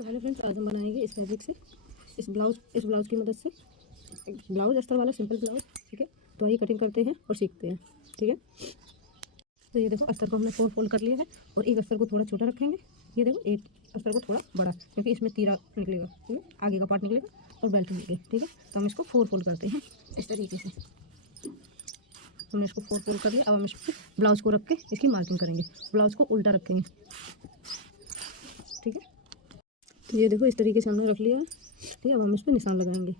तो hello friends, आज हम बनाएंगे इस फैब्रिक से इस ब्लाउज की मदद से ब्लाउज अस्तर वाला सिंपल ब्लाउज। ठीक है, तो आइए कटिंग करते हैं और सीखते हैं। ठीक है, तो ये देखो अस्तर को हमने 4 फोल्ड कर लिया है और एक अस्तर को थोड़ा छोटा रखेंगे। ये देखो एक अस्तर को थोड़ा बड़ा, क्योंकि इसमें तीरा निकलेगा। ठीक है, आगे का पार्ट निकलेगा और बेल्ट निकलेगी। ठीक है, तो हम इसको 4 फोल्ड करते हैं इस तरीके से। हमने इसको 4 फोल्ड कर लिया। अब हम इसको ब्लाउज को रख के इसकी मार्किंग करेंगे। ब्लाउज को उल्टा रखेंगे। ठीक है, तो ये देखो इस तरीके से हमने रख लिया है। ठीक है, अब हम इस पर निशान लगाएंगे।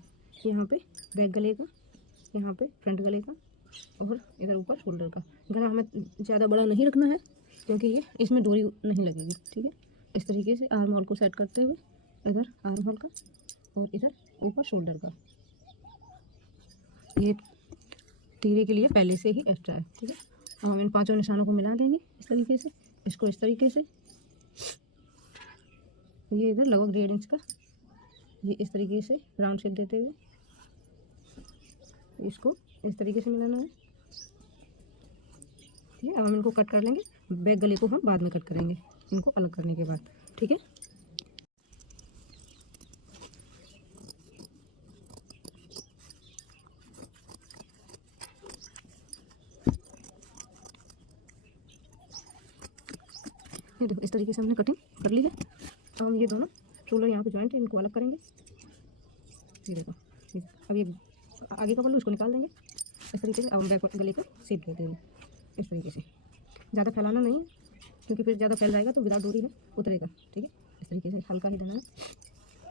यहाँ पे बैक गले का, यहाँ पे फ्रंट गले का और इधर ऊपर शोल्डर का। गला हमें ज़्यादा बड़ा नहीं रखना है, क्योंकि ये इसमें डोरी नहीं लगेगी। ठीक है, इस तरीके से आर्म होल को सेट करते हुए इधर आर्म होल का और इधर ऊपर शोल्डर का। ये तीरे के लिए पहले से ही एक्स्ट्रा है। ठीक है, अब हम इन 5 निशानों को मिला देंगे इस तरीके से। इसको इस तरीके से, ये इधर लगभग 1.5 इंच का, ये इस तरीके से राउंड शेप देते हुए इसको इस तरीके से मिलाना है। ठीक है, अब हम इनको कट कर लेंगे। बैक गले को हम बाद में कट करेंगे, इनको अलग करने के बाद। ठीक है, ये देखो इस तरीके से हमने कटिंग कर ली है। अब हम ये दोनों शोल्डर यहाँ पे जॉइंट है, इनको अलग करेंगे। ये देखो, अब ये आगे का पल्लू इसको निकाल देंगे इस तरीके से। अब हम बैक गले को शेप दे देंगे इस तरीके से। ज़्यादा फैलाना नहीं है, क्योंकि फिर ज़्यादा फैल जाएगा तो विदाउट डोरी है उतरेगा। ठीक है, इस तरीके से हल्का ही देना है।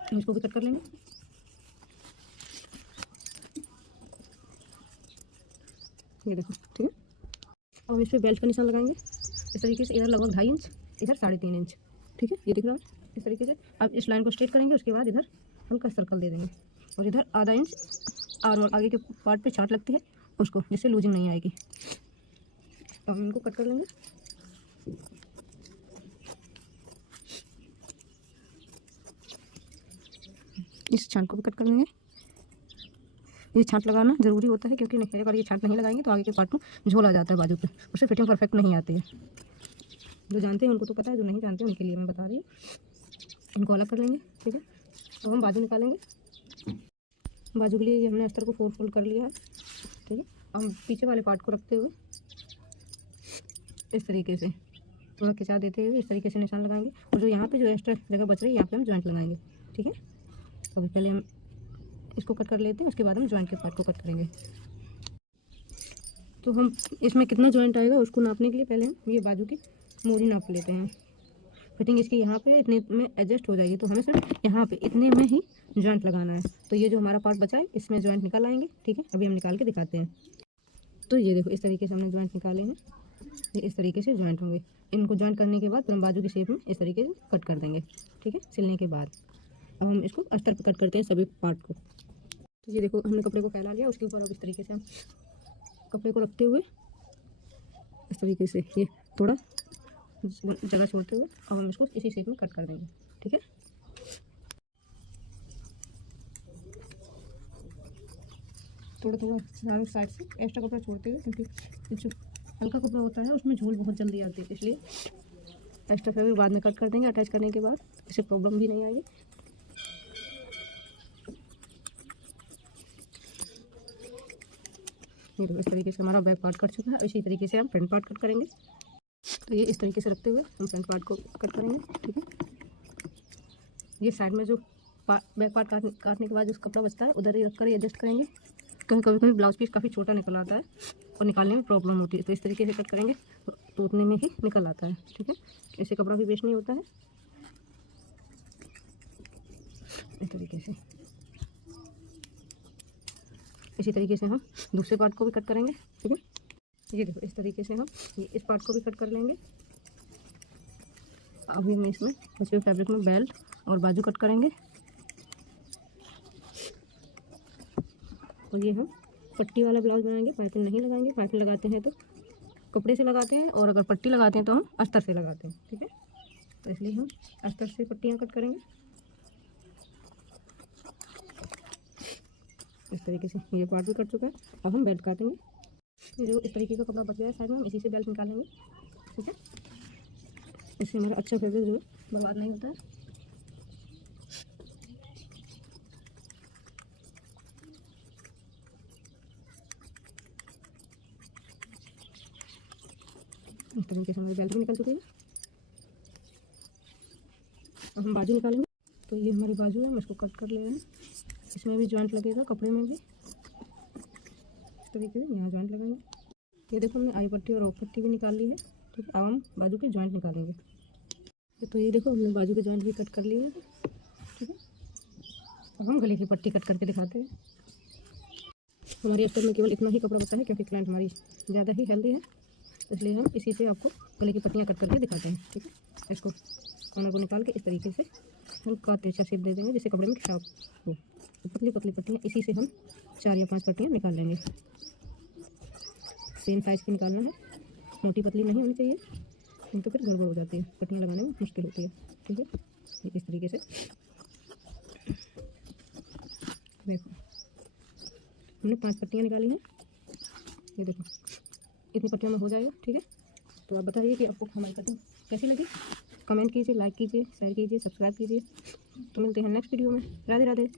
हम इसको भी कट कर लेंगे। ये देखो, ठीक है, अब हम इस पर बेल्ट का निशान लगाएंगे इस तरीके से। इधर लगभग 2.5 इंच, इधर 3.5 इंच। ठीक है, ये दिख रहा है इस तरीके से। अब इस लाइन को स्ट्रेट करेंगे, उसके बाद इधर हल्का सर्कल दे देंगे और इधर आधा इंच और आगे के पार्ट पे छांट लगती है उसको, जिससे लूजिंग नहीं आएगी। तो हम इनको कट कर लेंगे। इस छांट को भी कट कर लेंगे। ये छांट लगाना ज़रूरी होता है, क्योंकि नहीं अगर ये छांट नहीं लगाएंगे तो आगे के पार्ट में झोल आ जाता है बाजू पे, उससे फिटिंग परफेक्ट नहीं आती है। जो जानते हैं उनको तो पता है, जो नहीं जानते उनके लिए मैं बता रही हूँ। इनको अलग कर लेंगे। ठीक है, तो हम बाजू निकालेंगे। बाजू के लिए ये हमने अस्तर को 4 फोल्ड कर लिया है। ठीक है, हम पीछे वाले पार्ट को रखते हुए इस तरीके से थोड़ा खिंचा देते हुए इस तरीके से निशान लगाएंगे। और जो यहाँ पे जो एक्स्ट्रा जगह बच रही है, यहाँ पे हम जॉइंट लगाएंगे। ठीक है, तो पहले हम इसको कट कर लेते हैं, उसके बाद हम जॉइंट के पार्ट को कट करेंगे। तो हम इसमें कितना जॉइंट आएगा उसको नापने के लिए पहले हम ये बाजू की मोरी नाप लेते हैं। फिटिंग इसकी यहाँ पे इतने में एडजस्ट हो जाएगी, तो हमें सिर्फ यहाँ पे इतने में ही जॉइंट लगाना है। तो ये जो हमारा पार्ट बचा है इसमें जॉइंट निकाल आएंगे। ठीक है, अभी हम निकाल के दिखाते हैं। तो ये देखो इस तरीके से हमने जॉइंट निकाले हैं। ये इस तरीके से जॉइंट होंगे। इनको जॉइंट करने के बाद फिर हम बाजू की शेप में इस तरीके से कट कर देंगे। ठीक है, सिलने के बाद अब हम इसको अस्तर पर कट करते हैं सभी पार्ट को। तो ये देखो हमने कपड़े को फैला लिया, उसके ऊपर अब इस तरीके से हम कपड़े को रखते हुए इस तरीके से ये थोड़ा जगह छोड़ते हुए अब हम इसको इसी शेप में कट कर देंगे। ठीक है, थोड़ा थोड़ा साइड से एक्स्ट्रा कपड़ा छोड़ते हुए, क्योंकि जो हल्का कपड़ा होता है उसमें झोल बहुत जल्दी आती है, इसलिए एक्स्ट्रा फैब्रिक बाद में कट कर देंगे। अटैच करने के बाद इसे प्रॉब्लम भी नहीं आएगी। ये तो इस तरीके से हमारा बैक पार्ट कट चुका है। इसी तरीके से हम फ्रंट पार्ट कट करेंगे। तो ये इस तरीके से रखते हुए हम फ्रंट पार्ट को कट करेंगे। ठीक है, ये साइड में जो बैक पार्ट काटने के बाद जो कपड़ा बचता है उधर ही रख कर ही एडजस्ट करेंगे, क्योंकि कभी कभी ब्लाउज पीस काफ़ी छोटा निकल आता है और निकालने में प्रॉब्लम होती है। तो इस तरीके से कट करेंगे तो उतने में ही निकल आता है। ठीक है, इससे कपड़ा भी वेस्ट नहीं होता है। इस तरीके से इसी तरीके से हम दूसरे पार्ट को भी कट करेंगे। ठीक है, ये देखो इस तरीके से हम इस पार्ट को भी कट कर लेंगे। अभी हम इसमें बचे हुए फैब्रिक में बेल्ट और बाजू कट करेंगे। और ये हम पट्टी वाला ब्लाउज बनाएंगे, पाइपिंग नहीं लगाएंगे। पाइपिंग लगाते हैं तो कपड़े से लगाते हैं, और अगर पट्टी लगाते हैं तो हम अस्तर से लगाते हैं। ठीक है, तो इसलिए हम अस्तर से पट्टियाँ कट करेंगे इस तरीके से। ये पार्ट भी कट चुका है। अब हम बेल्ट काटेंगे। ये जो इस तरीके का कपड़ा बच गया है साइड में, हम इसी से बेल्ट निकालेंगे। ठीक है, इससे हमारा अच्छा फैब्रिक जो है बर्बाद नहीं होता है। इस तरीके से हमारी बेल्ट भी निकल चुकी है। अब हम बाजू निकालेंगे। तो ये हमारी बाजू है, हम इसको कट कर ले रहे हैं। इसमें भी जॉइंट लगेगा, कपड़े में भी इस तरीके से यहाँ जॉइंट लगाएंगे। ये देखो हमने आई पट्टी और ऑफ पट्टी भी निकाल ली है। ठीक है, अब हम बाजू के जॉइंट निकालेंगे। तो ये देखो हमने बाजू के जॉइंट भी कट कर लिए हैं। ठीक है, अब हम गले की पट्टी कट करके दिखाते हैं। हमारी अस्तर में केवल इतना ही कपड़ा बचा है क्योंकि क्लाइंट हमारी ज़्यादा ही हेल्दी है, इसलिए हम इसी से आपको गले की पट्टियाँ कट करके दिखाते हैं। ठीक है, इसको कॉर्नर को निकाल के इस तरीके से हल्का तिरछा शेप दे देंगे जिससे कपड़े में शार्प हो। तो पतली पतली पट्टियाँ इसी से हम 4 या 5 पट्टियाँ निकाल लेंगे। सेम साइज़ की निकालना है, मोटी पतली नहीं होनी चाहिए, नहीं तो फिर गड़बड़ हो जाती है, पट्टियाँ लगाने में मुश्किल होती है। ठीक है, इस तरीके से देखो हमने 5 पट्टियाँ निकाली हैं। ये देखो इतनी पट्टियों में हो जाएगा। ठीक है, तो आप बताइए कि आपको हमारी कटिंग कैसी लगी। कमेंट कीजिए, लाइक कीजिए, शेयर कीजिए, सब्सक्राइब कीजिए। तो मिलते हैं नेक्स्ट वीडियो में। राधे राधे।